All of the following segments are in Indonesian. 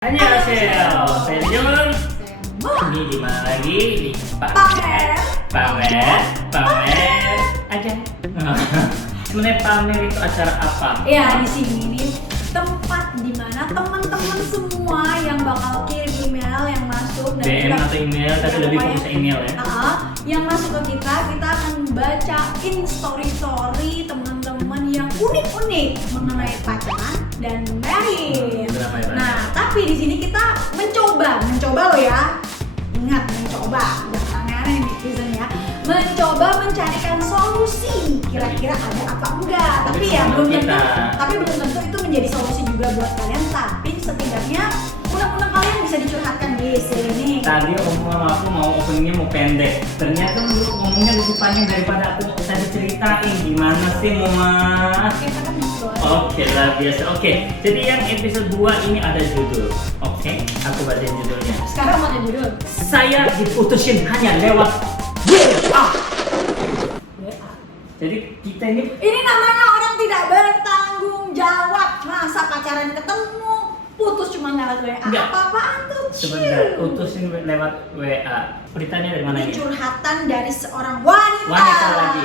Annyeonghaseyo, saya Jun. Ini di mana lagi? Di pamer aja. Sebenarnya pamer itu acara apa? Ya, di sini nih tempat di mana teman-teman semua yang bakal kirim email yang masuk DM atau email, tapi lebih fokus email ya. Yang masuk ke kita akan bacain story teman-teman yang unik-unik mengenai pacaran dan married. Nah, tapi di sini kita mencoba loh ya. Ingat, mencoba, jangan aneh-aneh netizen ya. Mencoba mencarikan solusi. Kira-kira ada apa enggak? Tapi ya belum tentu itu menjadi solusi juga buat kalian. Tapi setidaknya unek-unek kalian bisa dicurhatkan di sini. Tadi omongan aku mau openingnya mau pendek. Ternyata dulu ngomongnya lebih panjang daripada aku tadi ceritain. Gimana sih Mas? Oke lah biasa. Oke, jadi yang episode 2 ini ada judul. Oke, aku bacain judulnya. Sekarang mana judul? Saya diputusin hanya lewat WA. Jadi kita ini namanya orang tidak bertanggung jawab. Masa pacaran ketemu, putus cuma lewat WA. Apa-apaan tuh? sebentar, putusin lewat WA. Beritanya dari mana ini? Curhatan dari seorang wanita. Wanita lagi.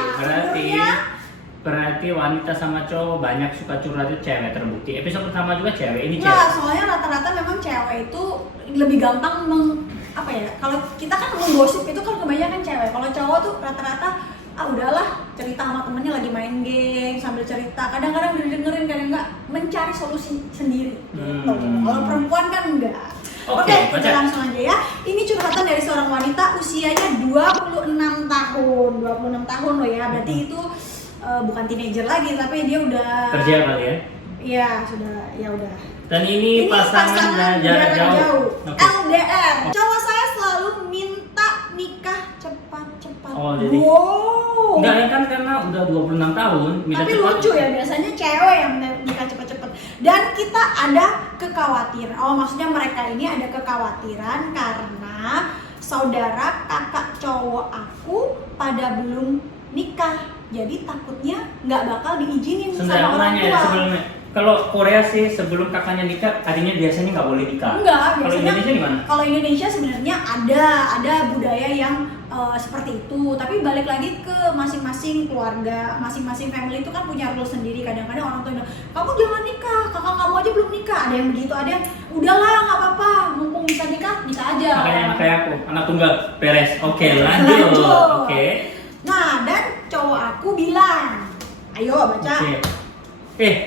Berarti wanita sama cowok banyak suka curhat itu cewek, terbukti. Episode pertama juga cewek, ini cewek. Nah, soalnya rata-rata memang cewek itu lebih gampang kalau kita kan menggosip itu kan kebanyakan cewek. Kalau cowok tuh rata-rata udahlah cerita sama temennya lagi main game sambil cerita. Kadang-kadang didengerin, kadang enggak, mencari solusi sendiri. Gitu. Kalau perempuan kan enggak. Oke, kita langsung aja ya. Ini curhatan dari seorang wanita usianya 26 tahun. 26 tahun loh ya. Berarti itu bukan teenager lagi, tapi dia udah kerja kali ya? Iya, sudah, ya udah. Dan ini pasangan jarak jauh. LDR. Cowok saya selalu minta nikah cepat-cepat. Oh, jadi wow. Enggak ya kan karena udah 26 tahun minta tapi cepat. lucu ya, biasanya cewek yang nikah cepat-cepat. Dan kita ada kekhawatiran. Maksudnya mereka ini ada kekhawatiran karena saudara kakak cowok aku pada belum nikah. Jadi takutnya nggak bakal diizinin sama orang tua. Sebelumnya, kalau Korea sih sebelum kakaknya nikah, adiknya biasanya nggak boleh nikah. Enggak, kalau Indonesia gimana? Kalau Indonesia sebenarnya ada budaya yang seperti itu. Tapi balik lagi ke masing-masing keluarga, masing-masing family itu kan punya rule sendiri. Kadang-kadang orang tua bilang, kamu jangan nikah, kakak kamu aja belum nikah. Ada yang begitu, ada yang udahlah nggak apa-apa, mumpung bisa nikah aja. Makanya anak kayak aku, anak tunggal, beres. Oke, lanjut. Oke. Nah, dan cowok aku bilang, ayo baca.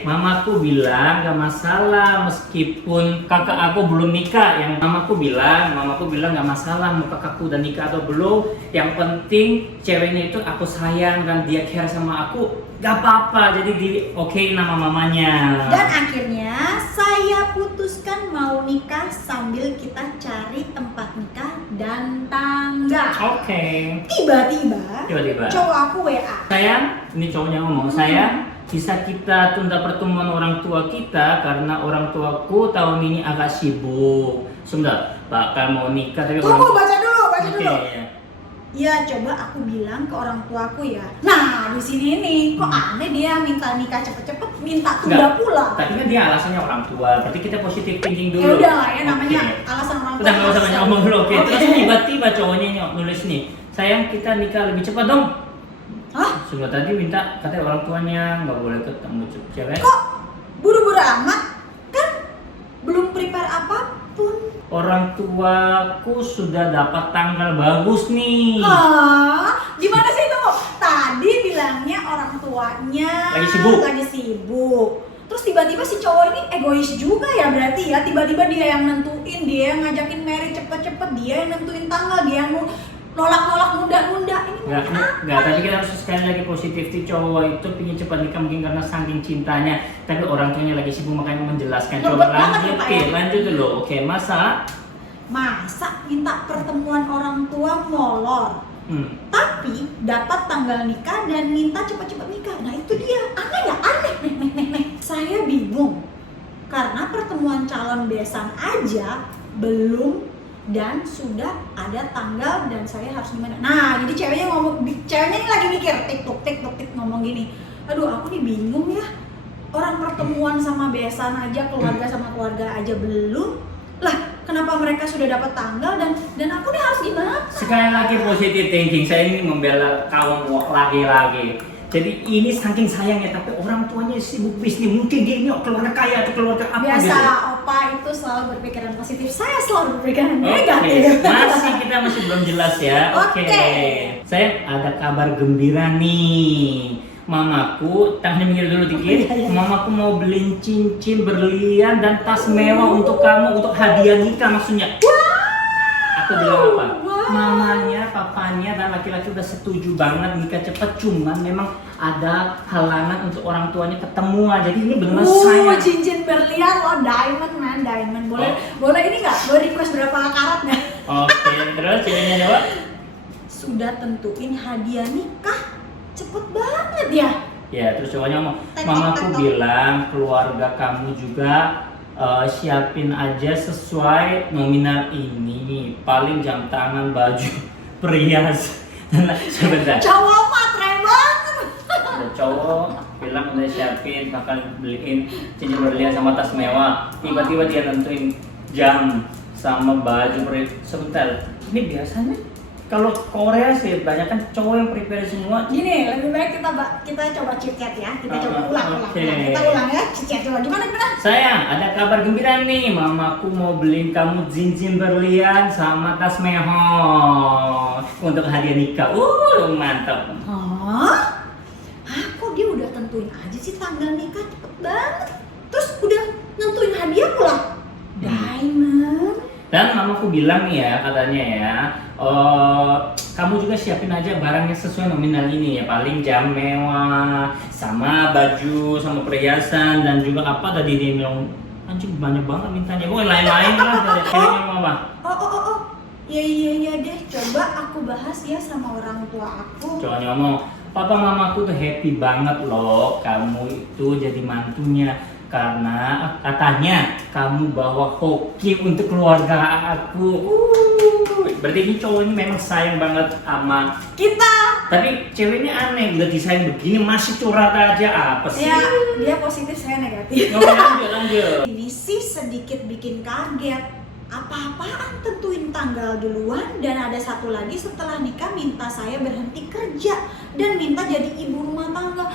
Mamaku bilang gak masalah meskipun kakak aku belum nikah. Yang mamaku bilang gak masalah mau kakakku udah nikah atau belum. Yang penting ceweknya itu aku sayang dan dia care sama aku. Gak apa-apa, jadi okein nama mamanya. Dan akhirnya saya putuskan mau nikah sambil kita cari tempat nikah dan tanggal. Oke. Tiba-tiba cowok aku WA. Sayang, ini cowoknya ngomong, sayang, bisa kita tunda pertemuan orang tua kita karena orang tuaku tahun ini agak sibuk. Sebentar, bakal mau nikah tapi tunggu, baca dulu. Ya. Ya, coba aku bilang ke orang tuaku ya. Nah, di sini nih, kok aneh dia minta nikah cepet-cepet, minta tunda pula. Tapi kan dia alasannya orang tua, berarti kita positif thinking dulu. Ya udah lah ya, namanya alasan orang tua. Udah nggak usah banyak ngomong dulu, oke. Terus tiba-tiba cowoknya nulis nih, sayang kita nikah lebih cepat dong. Hah? Sudah tadi minta katanya orang tuanya nggak boleh ketemu cewek. Kok buru-buru amat? Kan belum prepare apapun. Orang tuaku sudah dapat tanggal bagus nih. Gimana sih itu? Tadi bilangnya orang tuanya lagi sibuk. Terus tiba-tiba si cowok ini egois juga ya berarti ya. Tiba-tiba dia yang nentuin, dia yang ngajakin married cepet-cepet, dia yang nentuin tanggal, dia yang nolak-nolak nunda-nunda. Ini Enggak, tapi kita harus sekali lagi positif. Cowok itu pingin cepat nikah mungkin karena saking cintanya, tapi orang tuanya lagi sibuk makanya menjelaskan. Coba lanjut dulu. Oke, masa minta pertemuan orang tua molor. Tapi dapat tanggal nikah dan minta cepat-cepat nikah. Nah, itu dia. Aneh ya? Aneh. Saya bingung. Karena pertemuan calon besan aja belum dan sudah ada tanggal dan saya harus gimana. Nah, jadi ceweknya ini lagi mikir tik ngomong gini. Aduh, aku nih bingung ya. Orang pertemuan sama besan aja, keluarga sama keluarga aja belum. sudah dapat tanggal dan aku nih harus gimana? Sekali lagi positive thinking, saya ini membela kaum laki-laki. Jadi ini saking sayangnya, tapi orang tuanya sibuk bisnis, mungkin dia ini keluarga kaya atau keluarga apa Biasa gitu. opa itu selalu berpikiran positif, saya selalu berpikiran Oke, negatif. masih belum jelas ya. Oke. Oke. Saya ada kabar gembira nih. Mamaku, tangannya minggir dulu dikit. Iya. Mamaku mau beliin cincin berlian dan tas mewah untuk kamu, untuk hadiah nikah maksudnya. Aku bilang apa? Wow. Mamanya, papanya, dan laki-laki udah setuju banget nikah cepat. Cuman memang ada halangan untuk orang tuanya ketemuan. Jadi ini benar saya. Cincin berlian lo diamond man, diamond. Boleh ini nggak? Boleh request berapa karat nggak? Oke, terus ceweknya jawab. Sudah tentuin hadiah nikah, cepet banget ya. Ya, terus cowoknya ngomong, Tek, mamaku tek, tek. bilang keluarga kamu juga siapin aja sesuai nominal ini, paling jam tangan, baju, perias. Sebentar. Cowok mah keren banget. Ada cowok bilang udah siapin, bakal beliin cincin berlian sama tas mewah. Tiba-tiba dia nentuin jam sama baju perias. Sebentar, ini biasanya kalau Korea sih banyak kan cowok yang prepare semua. Gini, lebih baik kita coba chit-chat ya. Kita coba ulang. Oke. Kita ulang ya, chit-chat coba. Gimana? Sayang, ada kabar gembira nih. Mamaku mau beliin kamu cincin berlian sama tas mewah untuk hadiah nikah. Mantap. Hah? Kok dia udah tentuin aja sih tanggal nikah cepet banget. Terus udah nentuin hadiah pula. Diamond. Dan mamaku bilang nih ya, katanya ya, kamu juga siapin aja barangnya sesuai nominal ini ya, paling jam mewah, sama baju, sama perhiasan, dan juga apa tadi dia bilang, anjing banyak banget mintanya, lain-lain lah dari ceweknya mama. Oh. Iya deh, coba aku bahas ya sama orang tua aku. Cowoknya ngomong, papa mamaku tuh happy banget loh, kamu itu jadi mantunya. Karena katanya kamu bawa hoki untuk keluarga aku. Berarti ini cowok ini memang sayang banget sama Kita. tapi ceweknya aneh, udah disayang begini masih curhat aja, apa sih? Ya, dia positif, saya negatif. Lanjut. Ini sih sedikit bikin kaget. Apa-apaan tentuin tanggal duluan, dan ada satu lagi setelah nikah minta saya berhenti kerja dan minta jadi ibu rumah tangga.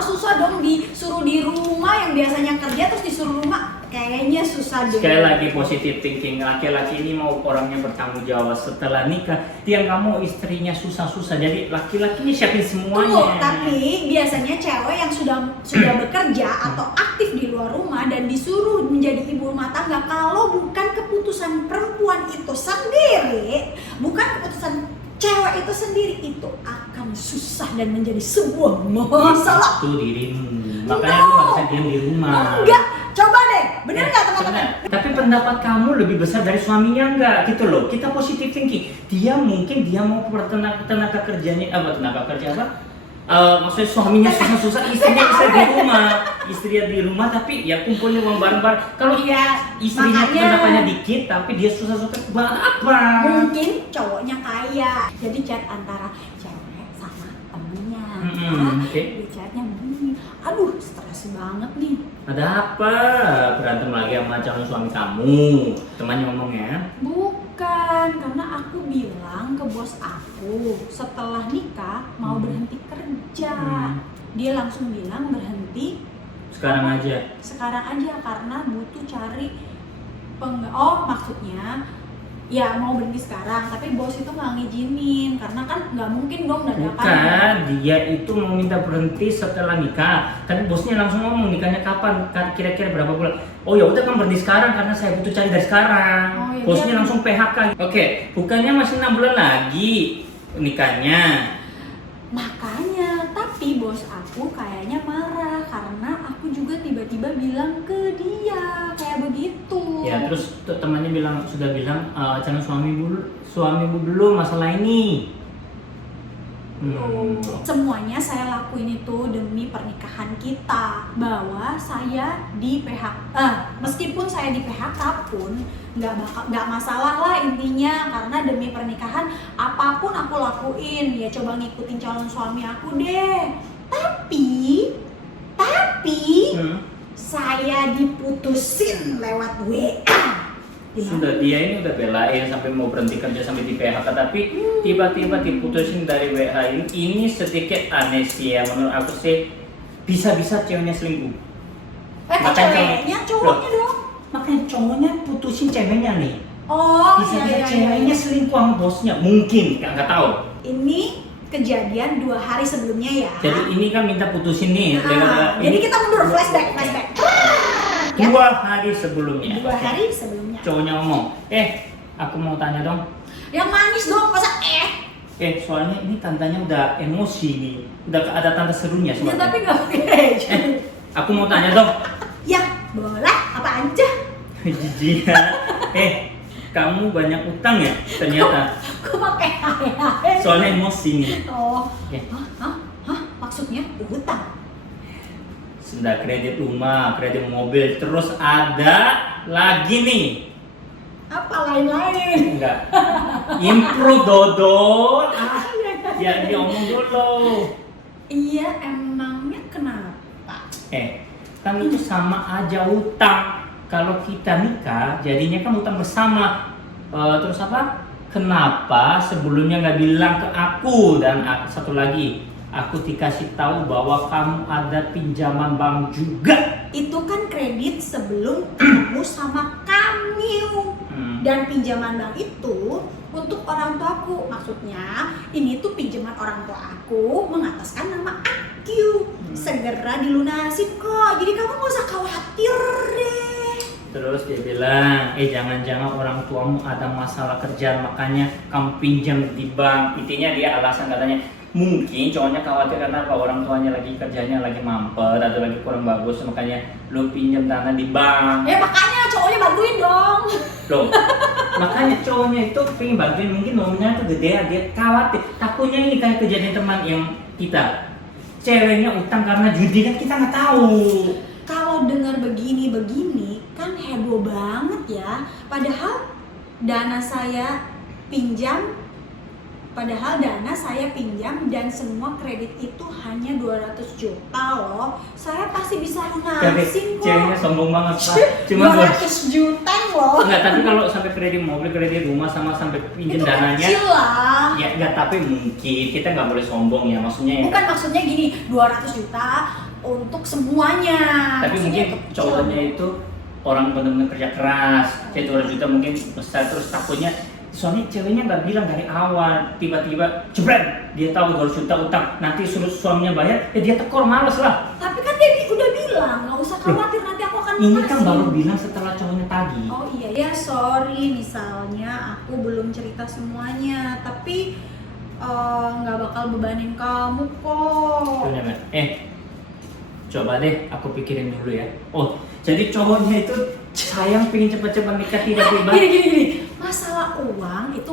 Susah dong disuruh di rumah, yang biasanya kerja terus disuruh rumah. Kayaknya susah deh. Sekali lagi positive thinking, laki-laki ini mau orangnya bertanggung jawab setelah nikah. Dia nggak mau istrinya susah-susah, jadi laki-lakinya siapin semuanya. Tunggu, tapi biasanya cewek yang sudah bekerja atau aktif di luar rumah dan disuruh menjadi ibu rumah tangga, kalau bukan keputusan perempuan itu sendiri, bukan keputusan cewek itu sendiri, itu akan susah dan menjadi sebuah masalah. Itu dirimu, makanya lu nggak bisa diam di rumah. Enggak, coba deh, bener nggak teman-teman? Tapi pendapat kamu lebih besar dari suaminya enggak gitu loh. Kita positive thinking. Dia mungkin dia mau tenaga kerjanya tenaga kerja apa? Maksudnya suaminya susah-susah, istrinya bisa di rumah. Istrinya di rumah tapi ya kumpulnya uang bareng-bareng. Kalau Iya, istrinya makanya pendapatannya dikit tapi dia susah-susah, buat apa? mungkin cowoknya kaya, jadi chat antara cewek sama temennya. Oke. Di chatnya begini, aduh stres banget nih. Ada apa? Berantem lagi sama calon suami kamu? Temannya ngomongnya. Bukan, karena aku bilang ke bos aku setelah nikah mau berhenti kerja. Dia langsung bilang berhenti Sekarang aja. sekarang aja karena butuh cari maksudnya ya mau berhenti sekarang, tapi bos itu nggak ngizinin karena kan nggak mungkin dong dadakan. Bukan, dia itu mau minta berhenti setelah nikah. Tapi bosnya langsung ngomong nikahnya kapan, kira-kira berapa bulan. Oh ya udah kan berhenti sekarang karena saya butuh cari dari sekarang. Oh, ya Bosnya dia- langsung PHK. Oke, bukannya masih 6 bulan lagi nikahnya. Makanya, tapi bos aku kayaknya marah karena aku juga tiba-tiba bilang ke dia kayak begitu. Ya terus temannya sudah bilang jangan suamimu dulu masalah ini. Semuanya saya lakuin itu demi pernikahan kita, bahwa saya di PHK, meskipun saya di PHK pun nggak masalah lah intinya, karena demi pernikahan apapun aku lakuin, ya coba ngikutin calon suami aku deh. Tapi saya diputusin lewat WA. Gimana? Sudah, dia ini udah belain sampai mau berhenti kerja sampai di PHK, tapi tiba-tiba diputusin dari WA ini sedikit aneh sih ya menurut aku sih. Bisa-bisa ceweknya selingkuh. Kok ceweknya, cowoknya Loh, dong. makanya cowoknya putusin ceweknya nih. Oh, Bisa-bisa ceweknya selingkuh sama bosnya, mungkin, nggak tahu. Ini kejadian 2 hari sebelumnya ya. Jadi ini kan minta putusin nih. Jadi kita mundur flashback. Ya? 2 hari sebelumnya. 2 hari sebelumnya. Cowoknya ngomong, aku mau tanya dong. Yang manis dong, masa Soalnya ini tantanya udah emosi nih. Udah ada tanda serunya Ya soalnya. tapi nggak pakai. Aku mau tanya dong. Ya, boleh. Apa aja? Jijik ya. Kamu banyak utang ya ternyata. Kok pakai hai. Soalnya emosi nih. Oh. Ya. Hah? Maksudnya utang? Sudah kredit rumah, kredit mobil, terus ada lagi nih. Apa lain-lain? Enggak. Improve Dodol. Ya diomong dulu. Iya, emangnya kenapa? Kan itu sama aja utang. Kalau kita nikah, jadinya kan utang bersama. Terus apa? Kenapa sebelumnya nggak bilang ke aku? Dan satu lagi, aku dikasih tahu bahwa kamu ada pinjaman bank juga. Itu kan kredit sebelum kamu sama kami. Dan pinjaman bank itu untuk orang tuaku. Maksudnya ini tuh pinjaman orang tua aku mengataskan nama aku. Segera dilunasin kok. Jadi kamu gak usah khawatir deh. Terus dia bilang, jangan-jangan orang tuamu ada masalah kerjaan makanya kamu pinjam di bank. Intinya dia alasan katanya mungkin cowoknya khawatir karena apa, orang tuanya lagi kerjanya lagi mampet atau lagi kurang bagus makanya lu pinjam dana di bank. Makanya cowoknya bantuin dong. Loh, makanya cowoknya itu pengen bantuin, mungkin nomornya tuh gede, dia khawatir. Takutnya ini kayak kejadian teman yang kita, ceweknya utang karena judi kan kita nggak tahu. Kalau dengar begini kan heboh banget ya. Padahal dana saya pinjam dan semua kredit itu hanya 200 juta loh. Saya pasti bisa lunasin kok. Ceweknya sombong banget Pak. Cuma 200 juta loh. Enggak, tapi kalau sampai kredit mobil, kredit rumah sama sampai pinjam Itu dananya. kecil lah. Ya enggak, tapi mungkin kita nggak boleh sombong ya, maksudnya ya. Bukan, maksudnya gini, 200 juta untuk semuanya. Tapi Maksudnya mungkin kecil. cowoknya itu orang benar-benar kerja keras. Jadi 200 juta mungkin besar, terus takutnya soalnya ceweknya nggak bilang dari awal, tiba-tiba jebret dia tahu 200 juta utang, nanti suruh suaminya bayar, ya dia tekor, males lah. Tapi kan dia udah bilang, nggak usah khawatir, nanti aku akan Ini kan kasih. baru bilang setelah cowoknya tagih. Oh iya ya, sorry misalnya aku belum cerita semuanya, tapi nggak bakal bebanin kamu kok. Bener, coba deh aku pikirin dulu ya. Oh, jadi cowoknya itu sayang pengen cepat-cepat nikah tiba-tiba. Gini. Masalah uang itu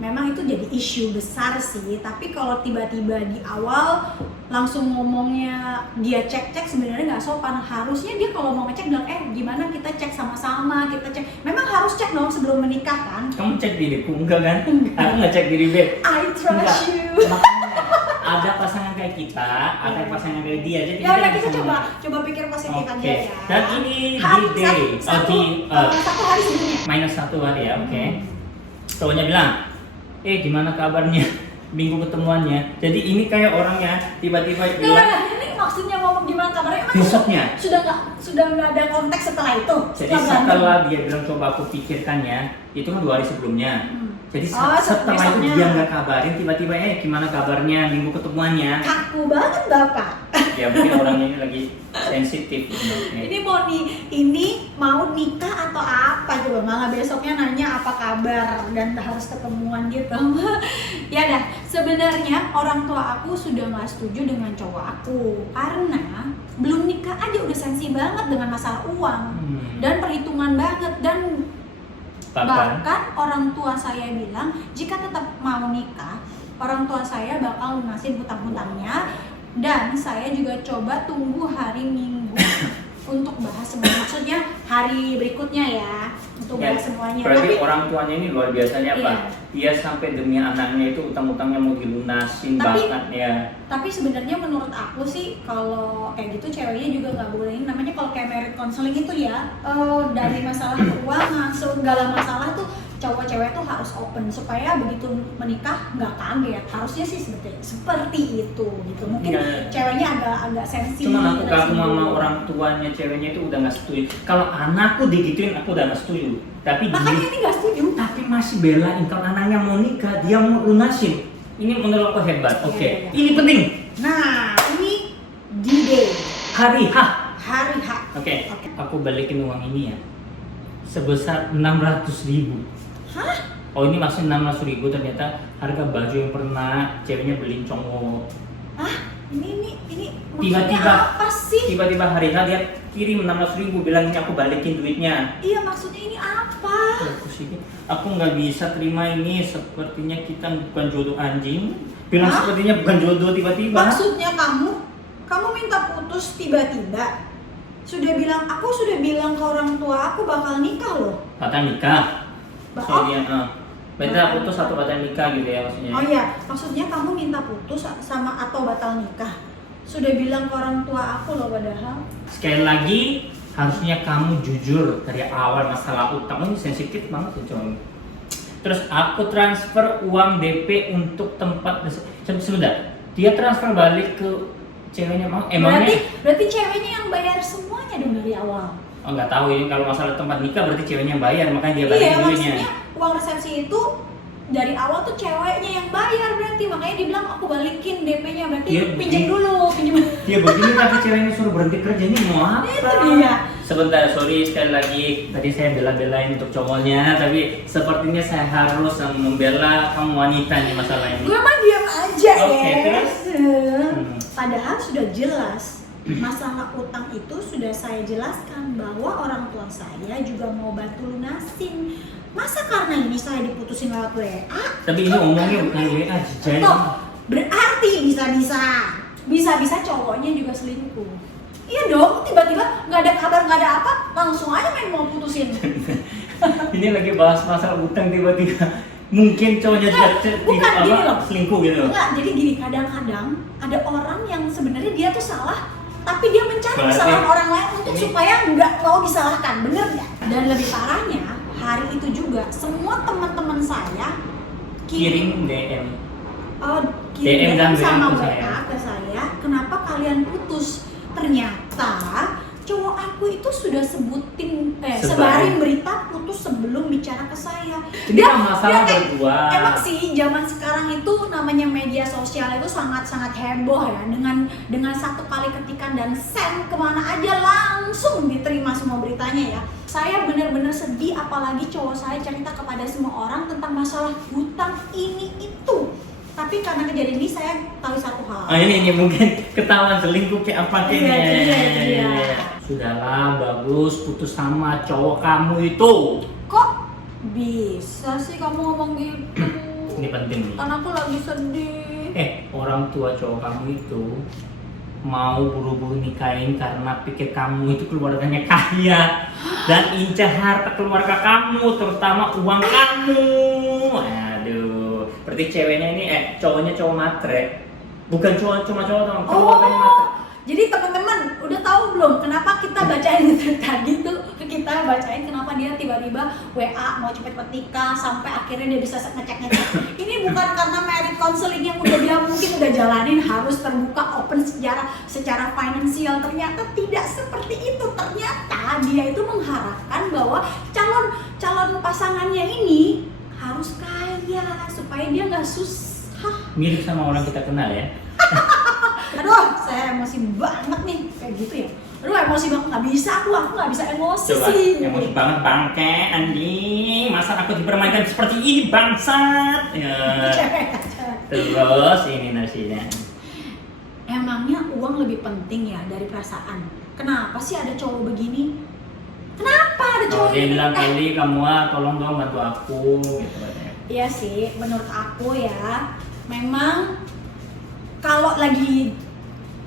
memang itu jadi isu besar sih. Tapi kalau tiba-tiba di awal langsung ngomongnya dia cek sebenarnya nggak sopan. Harusnya dia kalau mau ngecek bilang gimana kita cek sama-sama, kita cek. Memang harus cek dong sebelum menikah kan. Kamu cek diriku enggak kan? Aku nggak cek diri Beb. I trust you. Makanya ada pasangan kayak kita, ada pasangan kayak dia. Jadi Ya udah, kita coba pikir positif aja ya. Dan ini Satu hari sebelumnya. minus 1 hari ya, oke. Cowoknya bilang, gimana kabarnya? Minggu ketemuannya. Jadi ini kayak orangnya tiba-tiba bilang. Ini maksudnya ngomong gimana kabarnya? Besoknya. Sudah nggak ada konteks setelah itu. Jadi setelah dia bilang coba aku pikirkannya, itu kan 2 hari sebelumnya. Jadi setelah itu besoknya. dia nggak kabarin, tiba-tiba gimana kabarnya, minggu ketemuannya. Kaku banget bapak. Ya mungkin orangnya ini lagi sensitif. Ini mau nikah atau apa coba, malah besoknya nanya apa kabar dan harus ketemuan gitu. Ya dah, sebenarnya orang tua aku sudah nggak setuju dengan cowok aku karena belum nikah aja udah sensi banget dengan masalah uang dan perhitungan banget. Dan bahkan orang tua saya bilang jika tetap mau nikah, orang tua saya bakal lunasin hutang-hutangnya. Dan saya juga coba tunggu hari Minggu untuk bahas semua. Maksudnya hari berikutnya ya, untuk bahas semuanya. Berarti Tapi orang tuanya ini luar biasanya apa? Iya. Dia sampai demi anaknya itu utang-utangnya mau dilunasin bahkan ya. tapi sebenarnya menurut aku sih kalau kayak gitu ceweknya juga nggak boleh, namanya kalau kayak marriage counseling itu ya, dari masalah keuangan segala masalah tuh cowok-cewek tuh harus open supaya begitu menikah nggak kaget. Harusnya sih seperti itu gitu. Mungkin Iya. ceweknya agak sensi. Cuman aku kagum sama tersinggung. orang tuanya ceweknya itu udah nggak setuju. Kalau anakku digituin aku udah nggak setuju. Tapi Makanya dia ini nggak setuju. tapi masih belain kalau anaknya mau nikah dia mau lunasin. Ini menurut aku hebat. Oke. Iya. Ini penting. Nah ini D-Day, Hari H. hari H. Oke. Oke. Aku balikin uang ini ya. Sebesar 600.000. Hah? Oh ini maksudnya 600.000 ternyata harga baju yang pernah ceweknya beliin cowok. Hah? Ini Tiba-tiba. maksudnya apa sih? Tiba-tiba hari H dia kirim 600.000 bilang ini aku balikin duitnya. Iya maksudnya ini apa? Aku nggak bisa terima ini, sepertinya kita bukan jodoh anjing. Bilang Hah? sepertinya bukan jodoh tiba-tiba. Maksudnya kamu minta putus tiba-tiba? Aku sudah bilang ke orang tua aku bakal nikah loh. Batal nikah. Oh. Batal putus atau batal nikah gitu ya maksudnya. Oh iya, maksudnya kamu minta putus sama atau batal nikah? Sudah bilang ke orang tua aku loh padahal. Sekali lagi harusnya kamu jujur dari awal masalah utang. Ini sensitif banget tuh coy. Terus aku transfer uang DP untuk tempat sebentar. Dia transfer balik ke ceweknya mau emangnya? Berarti ceweknya yang bayar semuanya dong dari awal. Oh nggak tahu ini kalau masalah tempat nikah berarti ceweknya yang bayar makanya dia balik Iya, duitnya. maksudnya uang resepsi itu dari awal tuh ceweknya yang bayar berarti, makanya dibilang aku balikin DP-nya berarti Iya, pinjam dulu. Ya begini tapi ceweknya suruh berhenti kerja ini mau apa? Itu dia. Sebentar, sorry sekali lagi tadi saya bela-belain untuk cowoknya tapi sepertinya saya harus membela kamu wanita nih masalah ini. Gue mah diam aja Oke, terus? Padahal sudah jelas masalah utang itu sudah saya jelaskan bahwa orang tua saya juga mau bantu lunasin. Masa karena ini saya diputusin lewat WA? Tapi ini ngomongnya bukan WA Jijay. Toh, berarti bisa-bisa cowoknya juga selingkuh. Iya dong, tiba-tiba nggak ada kabar, nggak ada apa, langsung aja main mau putusin. Ini lagi bahas masalah utang tiba-tiba mungkin cowoknya Bukan gini loh. selingkuh gitu. Enggak, jadi gini, kadang-kadang ada orang yang sebenarnya dia tuh salah, tapi dia mencari Berarti kesalahan orang lain untuk ini- supaya nggak mau disalahkan, bener nggak? Dan lebih parahnya, hari itu juga semua teman-teman saya Kirim DM. kirim DM dan sama WA ke WA ke saya, kenapa kalian putus? Ternyata cowok aku itu sudah sebarin berita putus sebelum bicara ke saya. Ini kan masalah berdua. Emang sih zaman sekarang itu namanya media sosial itu sangat-sangat heboh ya, dengan satu kali ketikan dan send kemana aja langsung diterima semua beritanya ya. Saya benar-benar sedih apalagi cowok saya cerita kepada semua orang tentang masalah hutang ini itu. Tapi karena kejadian ini saya tahu satu hal. Ini mungkin ketahuan selingkuh kayak apa kayaknya. Iya. Sudahlah, bagus putus sama cowok kamu itu. Kok bisa sih kamu ngomong gitu? Ini penting nih. Kan aku lagi sedih. Orang tua cowok kamu itu mau buru-buru nikahin karena pikir kamu itu keluarganya kaya dan incar harta keluarga kamu, terutama uang kamu. Aduh, berarti ceweknya ini cowoknya cowok matre, bukan cowok cuma cowok dong, keluarganya matre. Jadi teman-teman udah tahu belum kenapa kita bacain itu tadi tuh, kita bacain kenapa dia tiba-tiba WA mau cepet nikah sampai akhirnya dia bisa ngecek-ngecek. Ini bukan karena marriage counseling yang udah dia mungkin udah jalanin harus terbuka open secara finansial, ternyata tidak seperti itu. Ternyata dia itu mengharapkan bahwa calon pasangannya ini harus kaya supaya dia nggak susah. Mirip sama orang kita kenal ya. Aduh, saya emosi banget nih kayak gitu ya. Aduh, emosi banget, nggak bisa aku nggak bisa emosi Coba, sih. emosi banget bangke, Andi. Masa aku dipermainkan seperti ini, bangsat. Ya. Terus ini nasinya. Emangnya uang lebih penting ya dari perasaan? Kenapa sih ada cowok begini? Kenapa ada cowok Dia ini? bilang kali kamu tolong dong bantu aku gitu katanya. Iya sih, menurut aku ya, memang kalau lagi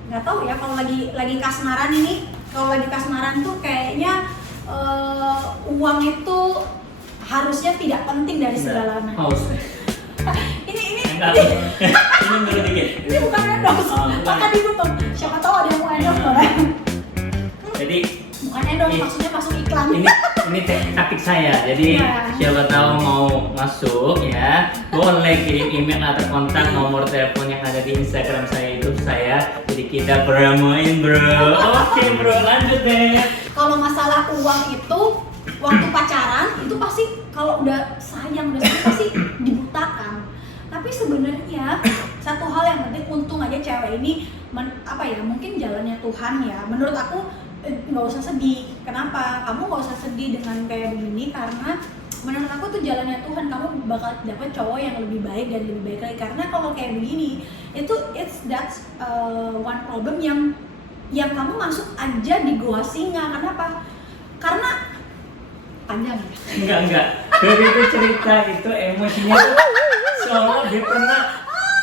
nggak tahu ya, kalau lagi kasmaran ini kalau lagi kasmaran tuh kayaknya uang itu harusnya tidak penting dari segalanya. Haus. Ini Enggak. Ini dulu dikit. ini bukan endorse, maka ditutup. Siapa tahu ada yang mau endorse loh. Jadi Bukan endorse, maksudnya masuk iklan. ini taktik saya. Jadi Iya. siapa tahu mau masuk ya, boleh kirim email atau kontak nomor telepon yang ada di Instagram saya, YouTube saya. Jadi kita promoin bro. Oke bro, lanjut deh. Kalau masalah uang itu waktu pacaran itu pasti kalau udah sayang udah sayang pasti dibutakan. Tapi sebenarnya satu hal yang penting, untung aja cewek ini mungkin jalannya Tuhan ya. Menurut aku nggak usah sedih. Kenapa? Kamu nggak usah sedih dengan kayak begini, karena menurut aku tuh jalannya Tuhan. Kamu bakal dapet cowok yang lebih baik dan lebih baik lagi. Karena kalau kayak begini itu that's one problem yang kamu masuk aja di gua singa. Kenapa? Karena panjang ya. Enggak. Dari itu cerita itu emosinya tuh seolah dia pernah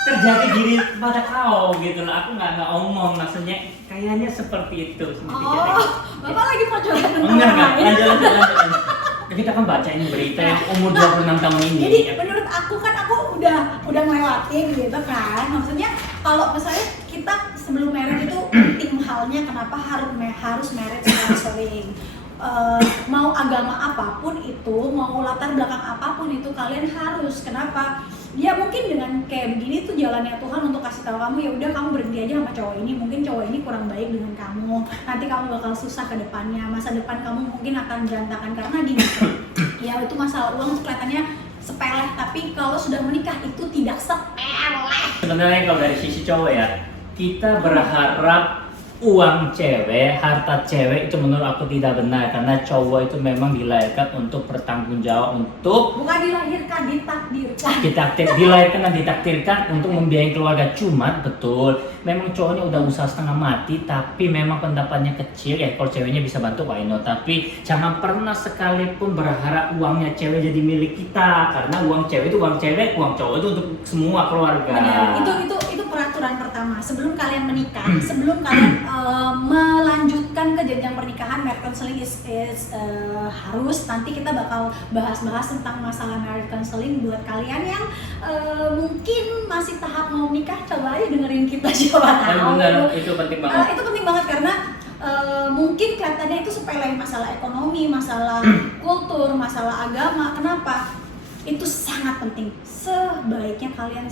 terjadi diri pada kau gitu loh. Aku nggak omong, maksudnya kayaknya seperti itu. Bapak lagi mau curhat tentang Enggak. orang lain. Lanjut. Kita kan baca ini berita yang umur 26 tahun ini. Jadi menurut aku kan aku udah ngelewatin gitu kan. Maksudnya kalau misalnya kita sebelum married itu penting halnya kenapa harus marriage counseling. Mau agama apapun itu, mau latar belakang apapun itu, kalian harus. Kenapa? Ya mungkin dengan kayak begini tuh jalannya Tuhan untuk kasih tahu kamu, ya udah kamu berhenti aja sama cowok ini. Mungkin cowok ini kurang baik dengan kamu. Nanti kamu bakal susah ke depannya. Masa depan kamu mungkin akan berantakan karena gini. Ya itu masalah uang kelihatannya sepele, tapi kalau sudah menikah itu tidak sepele. Sebenarnya kalau dari sisi cowok ya, kita berharap uang cewek, harta cewek itu menurut aku tidak benar, karena cowok itu memang dilahirkan untuk bertanggung jawab, untuk Bukan dilahirkan, ditakdirkan. dilahirkan dan ditakdirkan untuk membiayai keluarga. Cuma betul, memang cowoknya udah usaha setengah mati, tapi memang pendapatnya kecil ya. Kalau ceweknya bisa bantu, why not? Tapi jangan pernah sekalipun berharap uangnya cewek jadi milik kita, karena uang cewek itu uang cewek, uang cowok itu untuk semua keluarga. Benar. Itu peraturan pertama. Sebelum kalian menikah, sebelum kalian melanjutkan ke jenjang pernikahan, marriage counseling is harus. Nanti kita bakal bahas-bahas tentang masalah marriage counseling buat kalian yang mungkin masih tahap mau nikah. Coba aja dengerin kita, siapa tahu. Benar, itu penting banget. Itu penting banget karena mungkin kelihatannya itu sepele, masalah ekonomi, masalah kultur, masalah agama. Kenapa? Itu sangat penting. Sebaiknya kalian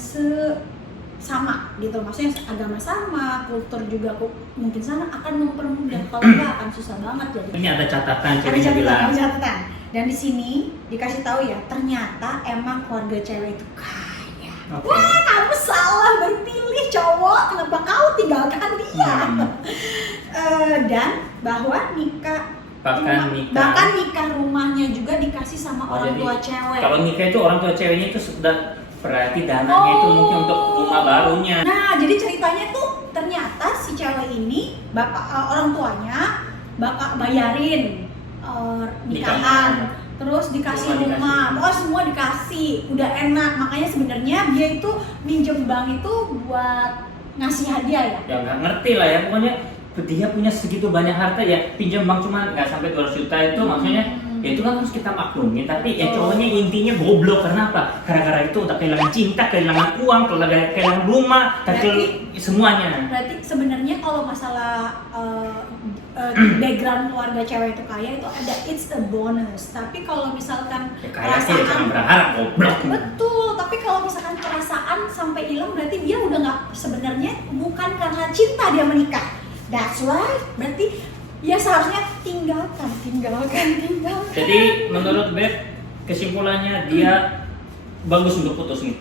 sama gitu, maksudnya agama sama, kultur juga mungkin sama, akan mempermudah. Kalau enggak akan susah banget jadi. Ini ada catatan, Ada ceweknya bilang. catatan. Dan di sini dikasih tahu ya, ternyata emang keluarga cewek itu kaya. Oke. Wah, kamu salah berpilih cowok, kenapa kau tinggalkan dia? Dan bahwa bahkan nikah rumahnya juga dikasih sama orang Jadi, tua cewek. kalau nikah itu orang tua ceweknya itu sudah berarti dananya itu mungkin untuk rumah barunya. Nah, jadi ceritanya tuh ternyata si cewek ini orang tuanya bakal bayarin nikahan, terus dikasih rumah, semua dikasih, udah enak. Makanya sebenarnya dia itu minjem bank itu buat ngasih hadiah ya. Ya nggak ngerti lah ya, pokoknya dia punya segitu banyak harta ya, pinjam bank cuma nggak sampai 200 juta itu maksudnya. Ya itu kan harus kita maklumi, tapi ya cowoknya intinya goblok. Karena apa? Gara-gara itu udah kehilangan cinta, kehilangan uang, kehilangan rumah, semuanya. Berarti sebenarnya kalau masalah background keluarga cewek itu kaya itu ada, it's a bonus. Tapi kalau misalkan Kaya sih jangan berharap, goblok. betul, tapi kalau misalkan perasaan sampai hilang, berarti dia udah nggak, sebenarnya bukan karena cinta dia menikah. That's right. Berarti ya seharusnya tinggalkan. Jadi menurut Beb, kesimpulannya dia bagus untuk putus nih.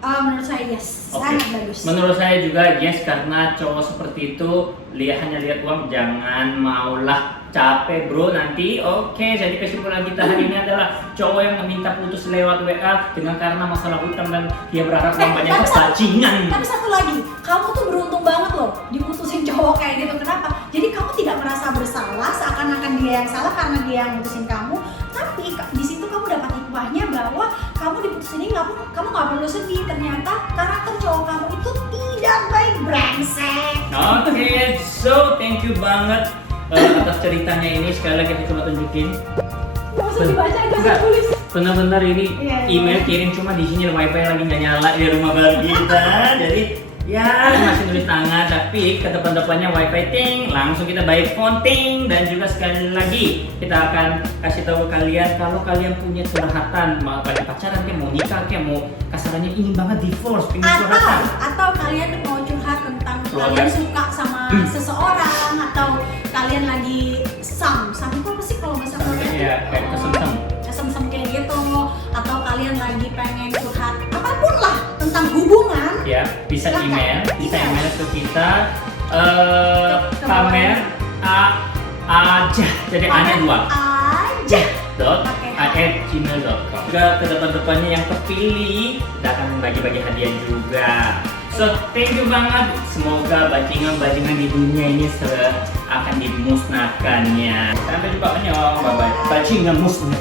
Menurut saya yes, sangat bagus. Menurut saya juga yes, karena cowok seperti itu hanya lihat uang, jangan maulah capek bro nanti. Oke, jadi kesimpulan kita hari ini adalah cowok yang meminta putus lewat WA dengan karena masalah hutang dan dia berharap uang banyak bajingan. Tapi satu lagi, kamu tuh beruntung banget loh diputusin cowok kayak gitu. Kenapa? Jadi kamu tidak merasa bersalah seakan-akan dia yang salah karena dia yang putusin kamu. Tapi di situ kamu dapat hikmahnya bahwa kamu diputusin ini, kamu nggak perlu sedih. Ternyata karakter cowok kamu itu tidak baik, brengsek. Oke, so thank you banget atas ceritanya ini. Sekali lagi kita coba tunjukin. Nggak usah dibaca, nggak usah Enggak, tulis. benar-benar ini Iya, email kirim cuma di sini wifi lagi nggak nyala di rumah baru kita. Jadi ya masih nulis tangan, tapi ke depan-depannya wifi ting, langsung kita by phone ting. Dan juga sekali lagi kita akan kasih tahu ke kalian kalau kalian punya curhatan, mau kalian pacaran kayak mau nikah kayak mau kasarannya ingin banget divorce, pengen curhatan. Atau kalian mau curhat tentang Keluarga. kalian suka sama seseorang, atau kalian lagi sam itu apa sih kalau bahasa Korea? Iya, kayak kesem-sem. Kesem-sem kayak gitu, atau kalian lagi pengen curhat apapun lah tentang hubungan. Ya, bisa Silakan. email Iya. ke kita Ke pamer aja, jadi A-nya 2 aja. @gmail.com. Juga ke depan-depannya yang terpilih kita akan bagi-bagi hadiah juga. So thank you banget. Semoga bajingan-bajingan di dunia ini akan dimusnahkannya. Sampai jumpa, annyeong, bye bye. Bajingan musnah.